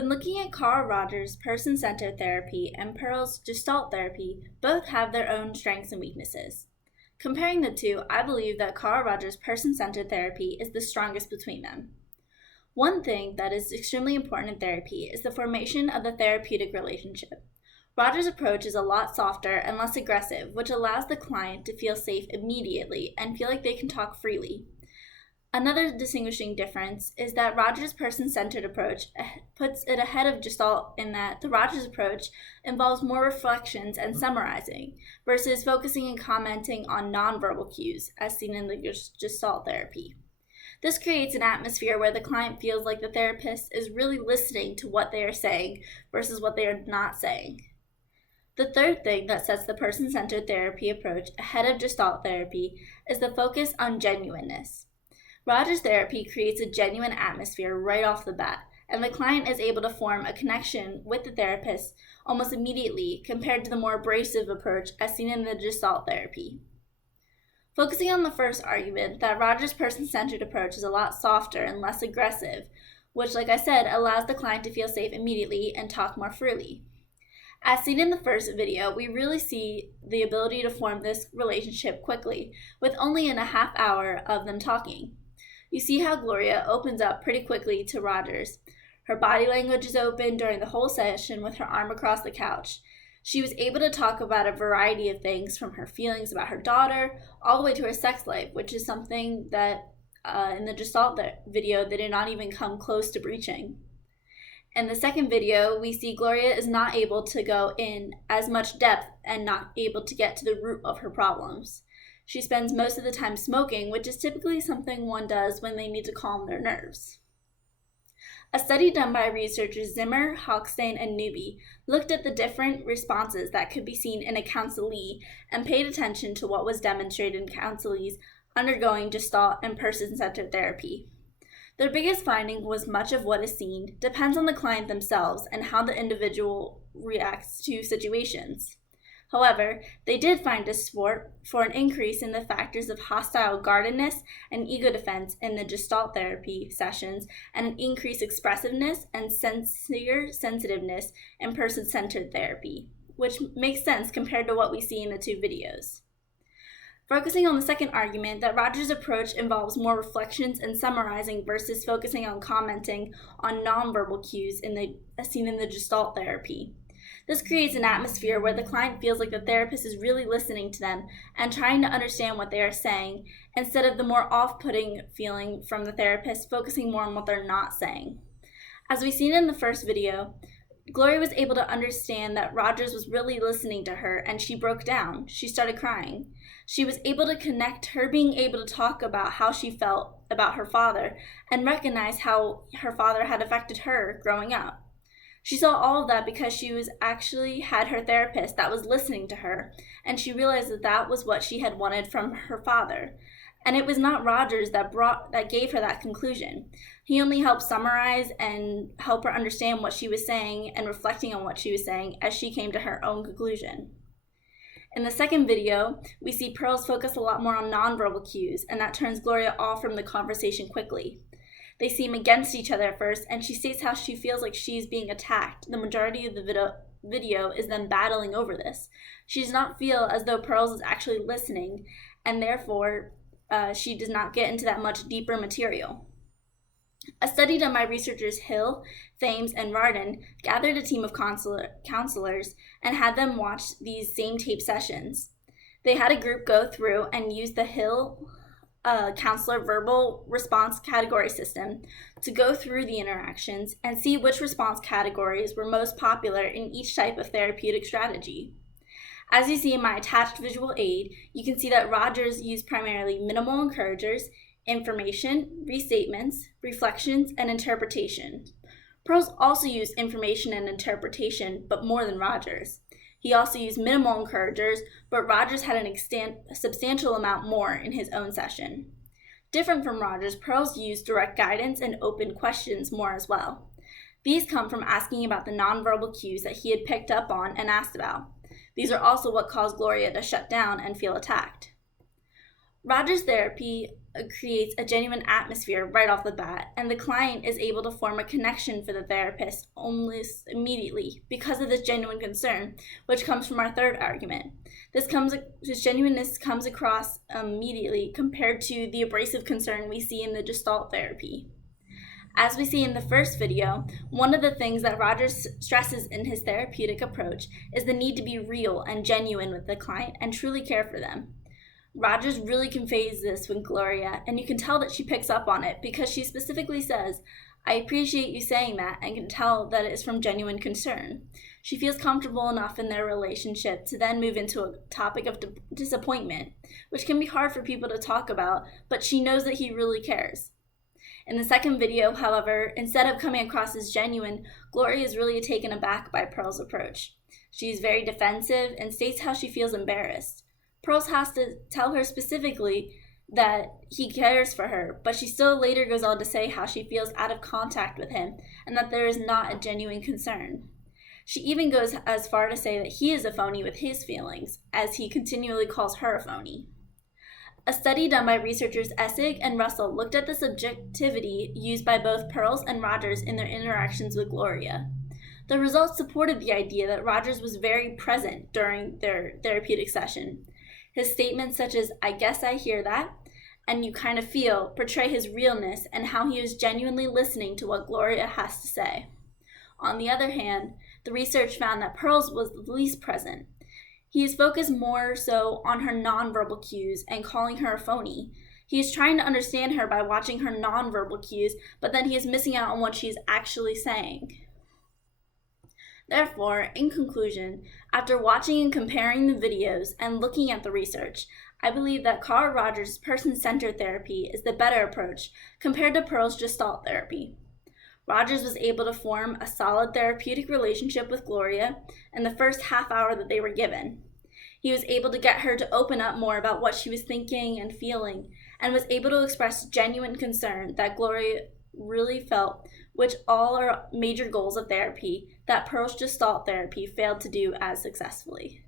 When looking at Carl Rogers' person-centered therapy and Pearl's Gestalt therapy, both have their own strengths and weaknesses. Comparing the two, I believe that Carl Rogers' person-centered therapy is the strongest between them. One thing that is extremely important in therapy is the formation of the therapeutic relationship. Rogers' approach is a lot softer and less aggressive, which allows the client to feel safe immediately and feel like they can talk freely. Another distinguishing difference is that Rogers' person-centered approach puts it ahead of Gestalt in that the Rogers approach involves more reflections and summarizing versus focusing and commenting on nonverbal cues, as seen in the Gestalt therapy. This creates an atmosphere where the client feels like the therapist is really listening to what they are saying versus what they are not saying. The third thing that sets the person-centered therapy approach ahead of Gestalt therapy is the focus on genuineness. Rogers' therapy creates a genuine atmosphere right off the bat, and the client is able to form a connection with the therapist almost immediately compared to the more abrasive approach as seen in the Gestalt therapy. Focusing on the first argument, that Rogers' person-centered approach is a lot softer and less aggressive, which, like I said, allows the client to feel safe immediately and talk more freely. As seen in the first video, we really see the ability to form this relationship quickly, with only a half hour of them talking. You see how Gloria opens up pretty quickly to Rogers. Her body language is open during the whole session with her arm across the couch. She was able to talk about a variety of things, from her feelings about her daughter all the way to her sex life, which is something that in the Gestalt video they did not even come close to breaching. In the second video, we see Gloria is not able to go in as much depth and not able to get to the root of her problems. She spends most of the time smoking, which is typically something one does when they need to calm their nerves. A study done by researchers Zimmer, Hochstein, and Newby looked at the different responses that could be seen in a counselee and paid attention to what was demonstrated in counselees undergoing Gestalt and person-centered therapy. Their biggest finding was much of what is seen depends on the client themselves and how the individual reacts to situations. However, they did find a support for an increase in the factors of hostile guardedness and ego defense in the Gestalt therapy sessions, and an increased expressiveness and sincere sensitiveness in person-centered therapy, which makes sense compared to what we see in the two videos. Focusing on the second argument, that Rogers' approach involves more reflections and summarizing versus focusing on commenting on nonverbal cues as seen in the Gestalt therapy. This creates an atmosphere where the client feels like the therapist is really listening to them and trying to understand what they are saying, instead of the more off-putting feeling from the therapist focusing more on what they're not saying. As we've seen in the first video, Gloria was able to understand that Rogers was really listening to her, and she broke down. She started crying. She was able to connect her being able to talk about how she felt about her father and recognize how her father had affected her growing up. She saw all of that because she was actually had her therapist that was listening to her, and she realized that that was what she had wanted from her father. And it was not Rogers that gave her that conclusion. He only helped summarize and help her understand what she was saying and reflecting on what she was saying as she came to her own conclusion. In the second video, we see Pearls focus a lot more on nonverbal cues, and that turns Gloria off from the conversation quickly. They seem against each other at first, and she states how she feels like she is being attacked. The majority of the video is them battling over this. She does not feel as though Pearls is actually listening, and therefore she does not get into that much deeper material. A study done by researchers Hill, Thames, and Rardin gathered a team of counselors and had them watch these same tape sessions. They had a group go through and use the Hill counselor verbal response category system to go through the interactions and see which response categories were most popular in each type of therapeutic strategy. As you see in my attached visual aid, you can see that Rogers used primarily minimal encouragers, information, restatements, reflections, and interpretation. Pearls also used information and interpretation, but more than Rogers. He also used minimal encouragers, but Rogers had a substantial amount more in his own session. Different from Rogers, Pearls used direct guidance and open questions more as well. These come from asking about the nonverbal cues that he had picked up on and asked about. These are also what caused Gloria to shut down and feel attacked. Rogers' therapy creates a genuine atmosphere right off the bat, and the client is able to form a connection for the therapist almost immediately because of this genuine concern, which comes from our third argument. This genuineness comes across immediately compared to the abrasive concern we see in the Gestalt therapy. As we see in the first video, one of the things that Rogers stresses in his therapeutic approach is the need to be real and genuine with the client and truly care for them. Rogers really conveys this with Gloria, and you can tell that she picks up on it because she specifically says, "I appreciate you saying that and can tell that it is from genuine concern." She feels comfortable enough in their relationship to then move into a topic of disappointment, which can be hard for people to talk about, but she knows that he really cares. In the second video, however, instead of coming across as genuine, Gloria is really taken aback by Pearl's approach. She's very defensive and states how she feels embarrassed. Pearl has to tell her specifically that he cares for her, but she still later goes on to say how she feels out of contact with him and that there is not a genuine concern. She even goes as far to say that he is a phony with his feelings, as he continually calls her a phony. A study done by researchers Essig and Russell looked at the subjectivity used by both Pearls and Rogers in their interactions with Gloria. The results supported the idea that Rogers was very present during their therapeutic session. His statements such as, "I guess I hear that," and "you kind of feel," portray his realness and how he was genuinely listening to what Gloria has to say. On the other hand, the research found that Pearls was the least present. He is focused more so on her nonverbal cues and calling her a phony. He is trying to understand her by watching her nonverbal cues, but then he is missing out on what she is actually saying. Therefore, in conclusion, after watching and comparing the videos and looking at the research, I believe that Carl Rogers' person-centered therapy is the better approach compared to Pearl's Gestalt therapy. Rogers was able to form a solid therapeutic relationship with Gloria in the first half hour that they were given. He was able to get her to open up more about what she was thinking and feeling, and was able to express genuine concern that Gloria really felt, which all are major goals of therapy that Pearl's Gestalt therapy failed to do as successfully.